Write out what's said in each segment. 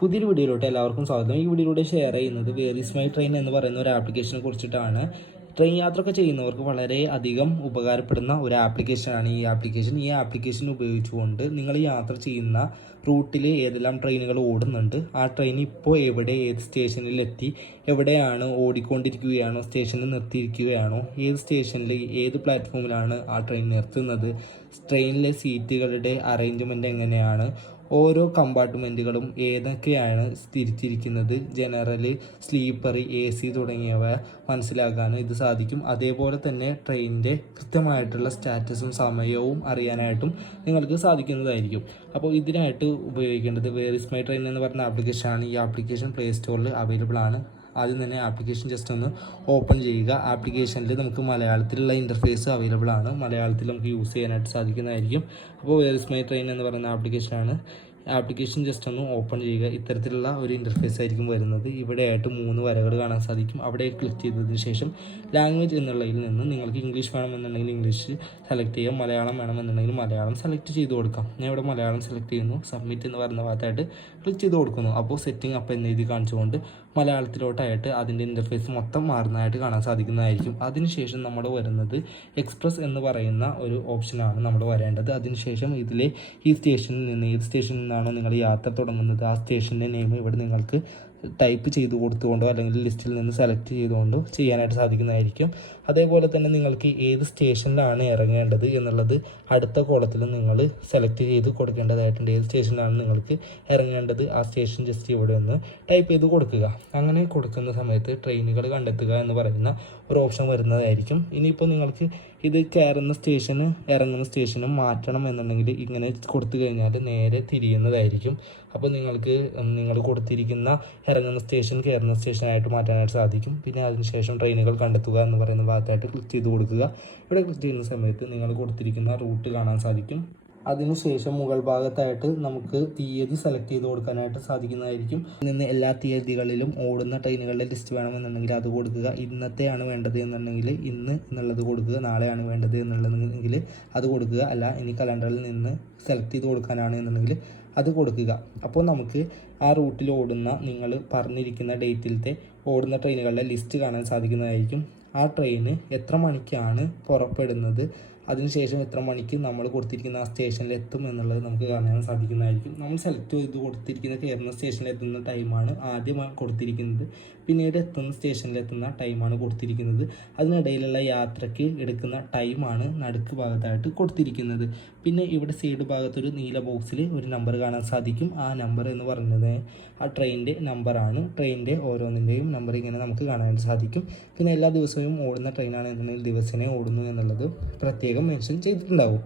പുതിയൊരു വീഡിയോയിലോട്ട് എല്ലാവർക്കും സ്വാഗതം. ഈ വീഡിയോയിലൂടെ ഷെയർ ചെയ്യുന്നത് വേറിസ് മൈ ട്രെയിൻ എന്ന് പറയുന്ന ഒരു ആപ്ലിക്കേഷനെ കുറിച്ചിട്ടാണ്. ട്രെയിൻ യാത്രയൊക്കെ ചെയ്യുന്നവർക്ക് വളരെ അധികം ഉപകാരപ്പെടുന്ന ഒരു ആപ്ലിക്കേഷനാണ് ഈ ആപ്ലിക്കേഷൻ ഈ ആപ്ലിക്കേഷൻ ഉപയോഗിച്ചുകൊണ്ട് നിങ്ങൾ യാത്ര ചെയ്യുന്ന റൂട്ടിൽ ഏതെല്ലാം ട്രെയിനുകൾ ഓടുന്നുണ്ട്. ആ ട്രെയിൻ ഇപ്പോൾ എവിടെ ഏത് സ്റ്റേഷനിലെത്തി എവിടെയാണ് ഓടിക്കൊണ്ടിരിക്കുകയാണോ സ്റ്റേഷനിൽ നിർത്തിയിരിക്കുകയാണോ ഏത് സ്റ്റേഷനിൽ ഏത് പ്ലാറ്റ്ഫോമിലാണ് ആ ട്രെയിൻ നിർത്തുന്നത് ട്രെയിനിലെ സീറ്റുകളുടെ അറേഞ്ച്മെന്റ് എങ്ങനെയാണ് ഓരോ കമ്പാർട്ട്മെന്റുകളും ഏതൊക്കെയാണ് തിരിച്ചിരിക്കുന്നത്? ജനറൽ സ്ലീപ്പർ എ സി തുടങ്ങിയവ മനസ്സിലാക്കാൻ ഇത് സാധിക്കും. അതേപോലെ തന്നെ ട്രെയിനിന്റെ കൃത്യമായിട്ടുള്ള സ്റ്റാറ്റസും സമയവും അറിയാനായിട്ടും നിങ്ങൾക്ക് സാധിക്കുന്നതായിരിക്കും. അപ്പോൾ ഇതിനായിട്ട് ഉപയോഗിക്കേണ്ടത് വേർ വേറിസ് മൈ ട്രെയിൻ എന്ന് പറഞ്ഞ ആപ്ലിക്കേഷനാണ്. ഈ ആപ്ലിക്കേഷൻ പ്ലേ സ്റ്റോറിൽ അവൈലബിൾ ആണ് ആദ്യം തന്നെ ആപ്ലിക്കേഷൻ ജസ്റ്റ് ഒന്ന് ഓപ്പൺ ചെയ്യുക. ആപ്ലിക്കേഷനിൽ നമുക്ക് മലയാളത്തിലുള്ള ഇന്റർഫേസ് അവൈലബിൾ ആണ്. മലയാളത്തിൽ നമുക്ക് യൂസ് ചെയ്യാനായിട്ട് സാധിക്കുന്നതായിരിക്കും. അപ്പോൾ വേറിസ് മൈ ട്രെയിൻ എന്ന് പറയുന്ന ആപ്ലിക്കേഷനാണ് ആപ്ലിക്കേഷൻ ജസ്റ്റ് ഒന്ന് ഓപ്പൺ ചെയ്യുക. ഇത്തരത്തിലുള്ള ഒരു ഇന്റർഫേസ് ആയിരിക്കും വരുന്നത്. ഇവിടെയായിട്ട് മൂന്ന് വരകൾ കാണാൻ സാധിക്കും. അവിടെ ക്ലിക്ക് ചെയ്തതിന് ശേഷം ലാംഗ്വേജ് എന്നുള്ളതിൽ നിന്ന് നിങ്ങൾക്ക് ഇംഗ്ലീഷ് വേണമെന്നുണ്ടെങ്കിൽ ഇംഗ്ലീഷ് സെലക്ട് ചെയ്യാം. മലയാളം വേണമെന്നുണ്ടെങ്കിൽ മലയാളം സെലക്ട് ചെയ്ത് കൊടുക്കാം. ഞാൻ ഇവിടെ മലയാളം സെലക്ട് ചെയ്യുന്നു. സബ്മിറ്റ് എന്ന് പറയുന്ന ഭാഗത്തായിട്ട് ക്ലിക്ക് ചെയ്ത് കൊടുക്കുന്നു. അപ്പോൾ സെറ്റിംഗ് അപ്പം എന്ന് എഴുതി കാണിച്ചുകൊണ്ട് മലയാളത്തിലോട്ടായിട്ട് അതിന്റെ ഇന്റർഫേസ് മൊത്തം മാറുന്നതായിട്ട് കാണാൻ സാധിക്കുന്നതായിരിക്കും. അതിനുശേഷം നമ്മൾ വരുന്നത് എക്സ്പ്രസ് എന്ന് പറയുന്ന ഒരു ഓപ്ഷനാണ് നമ്മൾ വരേണ്ടത്. അതിനുശേഷം ഇതിലെ ഈ സ്റ്റേഷനിൽ നിന്ന് ഏത് സ്റ്റേഷനിൽ നിന്നാണോ നിങ്ങൾ യാത്ര തുടങ്ങുന്നത് ആ സ്റ്റേഷന്റെ നെയിം ഇവിടെ നിങ്ങൾക്ക് ടൈപ്പ് ചെയ്ത് കൊടുത്തുകൊണ്ടോ അല്ലെങ്കിൽ ലിസ്റ്റിൽ നിന്ന് സെലക്ട് ചെയ്തുകൊണ്ടോ ചെയ്യാനായിട്ട് സാധിക്കുന്നതായിരിക്കും. അതേപോലെ തന്നെ നിങ്ങൾക്ക് ഏത് സ്റ്റേഷനിലാണ് ഇറങ്ങേണ്ടത് എന്നുള്ളത് അടുത്ത കോളത്തിൽ നിങ്ങൾ സെലക്ട് ചെയ്ത് കൊടുക്കേണ്ടതായിട്ടുണ്ട്. ഏത് സ്റ്റേഷനിലാണ് നിങ്ങൾക്ക് ഇറങ്ങേണ്ടത്? ആ സ്റ്റേഷൻ ജസ്റ്റ് ഇവിടെ ഒന്ന് ടൈപ്പ് ചെയ്ത് കൊടുക്കുക. അങ്ങനെ കൊടുക്കുന്ന സമയത്ത് ട്രെയിനുകൾ കണ്ടെത്തുക എന്ന് പറയുന്ന ഒരു ഓപ്ഷൻ വരുന്നതായിരിക്കും. ഇനിയിപ്പോൾ നിങ്ങൾക്ക് ഇത് കയറുന്ന സ്റ്റേഷന് ഇറങ്ങുന്ന സ്റ്റേഷനും മാറ്റണം എന്നുണ്ടെങ്കിൽ ഇങ്ങനെ കൊടുത്തു കഴിഞ്ഞാൽ നേരെ തിരിയുന്നതായിരിക്കും. അപ്പോൾ നിങ്ങൾക്ക് നിങ്ങൾ കൊടുത്തിരിക്കുന്ന ഇറങ്ങുന്ന സ്റ്റേഷൻ കയറുന്ന സ്റ്റേഷനായിട്ട് മാറ്റാനായിട്ട് സാധിക്കും. പിന്നെ അതിനുശേഷം ട്രെയിനുകൾ കണ്ടെത്തുക എന്ന് പറയുന്ന ഭാഗത്തായിട്ട് ക്ലിക്ക് ചെയ്ത് കൊടുക്കുക. ഇവിടെ ക്ലിക്ക് ചെയ്യുന്ന സമയത്ത് നിങ്ങൾ കൊടുത്തിരിക്കുന്ന റൂട്ട് കാണാൻ സാധിക്കും. അതിനുശേഷം മുകൾ ഭാഗത്തായിട്ട് നമുക്ക് തീയതി സെലക്ട് ചെയ്ത് കൊടുക്കാനായിട്ട് സാധിക്കുന്നതായിരിക്കും. നിന്ന് എല്ലാ തീയതികളിലും ഓടുന്ന ട്രെയിനുകളുടെ ലിസ്റ്റ് വേണമെന്നുണ്ടെങ്കിൽ അത് കൊടുക്കുക. ഇന്നത്തെയാണ് വേണ്ടത് എന്നുണ്ടെങ്കിൽ ഇന്ന് എന്നുള്ളത് കൊടുക്കുക. നാളെയാണ് വേണ്ടത് എന്നുള്ളതെങ്കിൽ അത് കൊടുക്കുക. അല്ല ഇനി കലണ്ടറിൽ നിന്ന് സെലക്ട് ചെയ്ത് കൊടുക്കാനാണ് എന്നുണ്ടെങ്കിൽ അത് കൊടുക്കുക. അപ്പോൾ നമുക്ക് ആ റൂട്ടിൽ ഓടുന്ന നിങ്ങൾ പറഞ്ഞിരിക്കുന്ന ഡേറ്റിലത്തെ ഓടുന്ന ട്രെയിനുകളുടെ ലിസ്റ്റ് കാണാൻ സാധിക്കുന്നതായിരിക്കും. ആ ട്രെയിന് എത്ര മണിക്കാണ് പുറപ്പെടുന്നത്? അതിനുശേഷം എത്ര മണിക്ക് നമ്മൾ കൊടുത്തിരിക്കുന്ന ആ സ്റ്റേഷനിൽ എത്തും എന്നുള്ളത് നമുക്ക് കാണാൻ സാധിക്കുന്നതായിരിക്കും. നമ്മൾ സെലക്ട് ചെയ്ത് കൊടുത്തിരിക്കുന്ന കയറുന്ന സ്റ്റേഷനിൽ എത്തുന്ന ടൈമാണ് ആദ്യം കൊടുത്തിരിക്കുന്നത്. പിന്നീട് എത്തുന്ന സ്റ്റേഷനിൽ എത്തുന്ന ടൈമാണ് കൊടുത്തിരിക്കുന്നത്. അതിനിടയിലുള്ള യാത്രയ്ക്ക് എടുക്കുന്ന ടൈമാണ് നടുക്ക് ഭാഗത്തായിട്ട് കൊടുത്തിരിക്കുന്നത്. പിന്നെ ഇവിടെ സൈഡ് ഭാഗത്തൊരു നീല ബോക്സിൽ ഒരു നമ്പർ കാണാൻ സാധിക്കും. ആ നമ്പർ എന്ന് പറയുന്നത് ആ ട്രെയിനിന്റെ നമ്പറാണ് ട്രെയിനിന്റെ ഓരോന്നിന്റെയും നമ്പർ ഇങ്ങനെ നമുക്ക് കാണാൻ സാധിക്കും. പിന്നെ എല്ലാ ദിവസവും ഓടുന്ന ട്രെയിനാണ് എന്നുണ്ടെങ്കിൽ ദിവസേന ഓടുന്നു എന്നുള്ളത് പ്രത്യേകം mình xuống chứ đứng đầu.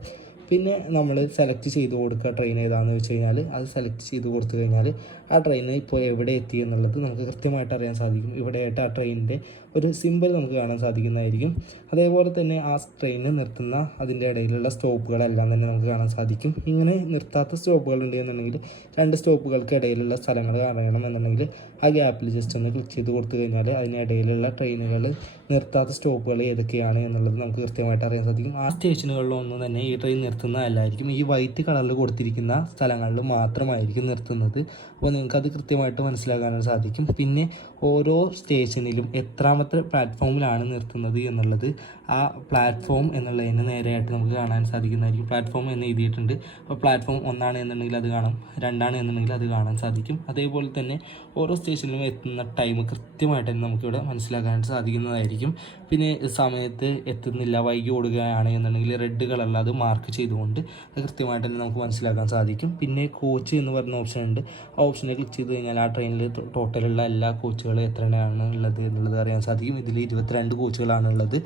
പിന്നെ നമ്മൾ സെലക്ട് ചെയ്ത് കൊടുക്കുക ട്രെയിൻ ഏതാണെന്ന് വെച്ച് കഴിഞ്ഞാൽ അത് സെലക്ട് ചെയ്ത് കൊടുത്തു കഴിഞ്ഞാൽ ആ ട്രെയിൻ ഇപ്പോൾ എവിടെ എത്തി എന്നുള്ളത് നമുക്ക് കൃത്യമായിട്ട് അറിയാൻ സാധിക്കും. ഇവിടെയായിട്ട് ആ ട്രെയിനിന്റെ ഒരു സിമ്പിൾ നമുക്ക് കാണാൻ സാധിക്കുന്നതായിരിക്കും. അതേപോലെ തന്നെ ആ ട്രെയിൻ നിർത്തുന്ന അതിന്റെ ഇടയിലുള്ള സ്റ്റോപ്പുകളെല്ലാം തന്നെ നമുക്ക് കാണാൻ സാധിക്കും. ഇങ്ങനെ നിർത്താത്ത സ്റ്റോപ്പുകൾ ഉണ്ട് എന്നുണ്ടെങ്കിൽ രണ്ട് സ്റ്റോപ്പുകൾക്ക് ഇടയിലുള്ള സ്ഥലങ്ങൾ അറിയണം എന്നുണ്ടെങ്കിൽ ആ ഗ്യാപ്പിൽ ജസ്റ്റ് ഒന്ന് ക്ലിക്ക് ചെയ്ത് കൊടുത്തു കഴിഞ്ഞാൽ അതിനിടയിലുള്ള ട്രെയിനുകൾ നിർത്താത്ത സ്റ്റോപ്പുകൾ ഏതൊക്കെയാണ് എന്നുള്ളത് നമുക്ക് കൃത്യമായിട്ട് അറിയാൻ സാധിക്കും. ആ സ്റ്റേഷനുകളിലൊന്നും തന്നെ ഈ ട്രെയിൻ നിർത്തുന്നതല്ലായിരിക്കും ഈ വൈറ്റ് കളറിൽ കൊടുത്തിരിക്കുന്ന സ്ഥലങ്ങളിൽ മാത്രമായിരിക്കും നിർത്തുന്നത്. അപ്പോൾ നിങ്ങൾക്ക് അത് കൃത്യമായിട്ട് മനസ്സിലാക്കാനായിട്ട് സാധിക്കും. പിന്നെ ഓരോ സ്റ്റേഷനിലും എത്രാമത്തെ പ്ലാറ്റ്ഫോമിലാണ് നിർത്തുന്നത് എന്നുള്ളത് ആ പ്ലാറ്റ്ഫോം എന്നുള്ളതിന് നേരെയായിട്ട് നമുക്ക് കാണാൻ സാധിക്കുന്നതായിരിക്കും. പ്ലാറ്റ്ഫോം എന്ന് എഴുതിയിട്ടുണ്ട്. അപ്പോൾ പ്ലാറ്റ്ഫോം ഒന്നാണ് എന്നുണ്ടെങ്കിൽ അത് കാണാം. രണ്ടാണ് എന്നുണ്ടെങ്കിൽ അത് കാണാൻ സാധിക്കും. അതേപോലെ തന്നെ ഓരോ സ്റ്റേഷനിലും എത്തുന്ന ടൈം കൃത്യമായിട്ട് തന്നെ നമുക്കിവിടെ മനസ്സിലാക്കാൻ സാധിക്കുന്നതായിരിക്കും. പിന്നെ സമയത്ത് എത്തുന്നില്ല വൈകി ഓടുകയാണ് എന്നുണ്ടെങ്കിൽ റെഡ് കളറിൽ അത് മാർക്ക് ചെയ്തുകൊണ്ട് കൃത്യമായിട്ട് തന്നെ നമുക്ക് മനസ്സിലാക്കാൻ സാധിക്കും. പിന്നെ കോച്ച് എന്ന് പറയുന്ന ഓപ്ഷൻ ഉണ്ട്. ആ ഓപ്ഷനിൽ ക്ലിക്ക് ചെയ്ത് കഴിഞ്ഞാൽ ആ ട്രെയിനിൽ ടോട്ടലുള്ള എല്ലാ കോച്ചുകളും എത്രയാണ് ഉള്ളത് എന്നുള്ളത് അറിയാൻ സാധിക്കും. ഇതിൽ ഇരുപത്തിരണ്ട് കോച്ചുകളാണ് ഉള്ളത്.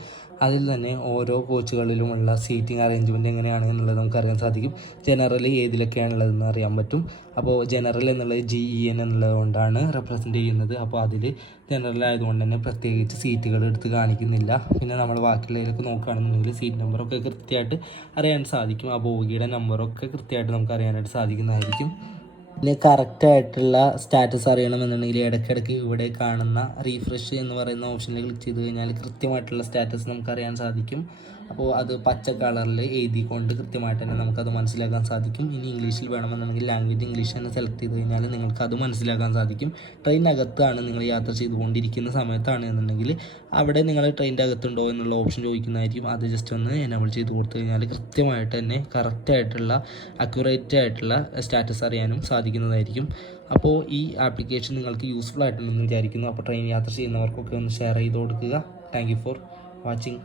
അതിൽ തന്നെ ഓരോ കോച്ചുകളിലുമുള്ള സീറ്റിംഗ് അറേഞ്ച്മെന്റ് എങ്ങനെയാണ് എന്നുള്ളത് നമുക്ക് അറിയാൻ സാധിക്കും. ജനറലി ഏതിലൊക്കെയാണുള്ളതെന്ന് അറിയാൻ പറ്റും. അപ്പോൾ ജനറൽ എന്നുള്ളത് ജി ഇ എൻ എന്നുള്ളത് കൊണ്ടാണ് റെപ്രസെന്റ് ചെയ്യുന്നത്. അപ്പോൾ അതിൽ ജനറൽ ആയതുകൊണ്ട് തന്നെ പ്രത്യേകിച്ച് സീറ്റുകൾ എടുത്ത് കാണിക്കുന്നില്ല. പിന്നെ നമ്മൾ ബാക്കിയുള്ളതിലൊക്കെ നോക്കുകയാണെന്നുണ്ടെങ്കിൽ സീറ്റ് നമ്പറൊക്കെ കൃത്യമായിട്ട് അറിയാൻ സാധിക്കും. ആ ബോഗിയുടെ നമ്പറൊക്കെ കൃത്യമായിട്ട് നമുക്ക് അറിയാനായിട്ട് സാധിക്കുന്നതായിരിക്കും. പിന്നെ കറക്റ്റായിട്ടുള്ള സ്റ്റാറ്റസ് അറിയണമെന്നുണ്ടെങ്കിൽ ഇടയ്ക്കിടയ്ക്ക് ഇവിടെ കാണുന്ന റീഫ്രഷ് എന്ന് പറയുന്ന ഓപ്ഷനിൽ ക്ലിക്ക് ചെയ്ത് കഴിഞ്ഞാൽ കൃത്യമായിട്ടുള്ള സ്റ്റാറ്റസ് നമുക്ക് അറിയാൻ സാധിക്കും. അപ്പോൾ അത് പച്ച കളറിൽ എഴുതിക്കൊണ്ട് കൃത്യമായിട്ട് തന്നെ നമുക്കത് മനസ്സിലാക്കാൻ സാധിക്കും. ഇനി ഇംഗ്ലീഷിൽ വേണമെന്നുണ്ടെങ്കിൽ ലാംഗ്വേജ് ഇംഗ്ലീഷ് തന്നെ സെലക്ട് ചെയ്ത് കഴിഞ്ഞാൽ നിങ്ങൾക്ക് അത് മനസ്സിലാക്കാൻ സാധിക്കും. ട്രെയിനകത്താണ് നിങ്ങൾ യാത്ര ചെയ്തുകൊണ്ടിരിക്കുന്ന സമയത്താണ് എന്നുണ്ടെങ്കിൽ അവിടെ നിങ്ങൾ ട്രെയിനിന്റെ അകത്തുണ്ടോ എന്നുള്ള ഓപ്ഷൻ ചോദിക്കുന്നതായിരിക്കും. അത് ജസ്റ്റ് ഒന്ന് എനേബിൾ ചെയ്ത് കൊടുത്തു കഴിഞ്ഞാൽ കൃത്യമായിട്ട് തന്നെ കറക്റ്റായിട്ടുള്ള അക്യുറേറ്റ് ആയിട്ടുള്ള സ്റ്റാറ്റസ് അറിയാനും സാധിക്കുന്നതായിരിക്കും. അപ്പോൾ ഈ ആപ്ലിക്കേഷൻ നിങ്ങൾക്ക് യൂസ്ഫുൾ ആയിട്ടുണ്ടെന്ന് വിചാരിക്കുന്നു. അപ്പോൾ ട്രെയിൻ യാത്ര ചെയ്യുന്നവർക്കൊക്കെ ഒന്ന് ഷെയർ ചെയ്ത് കൊടുക്കുക. Thank for watching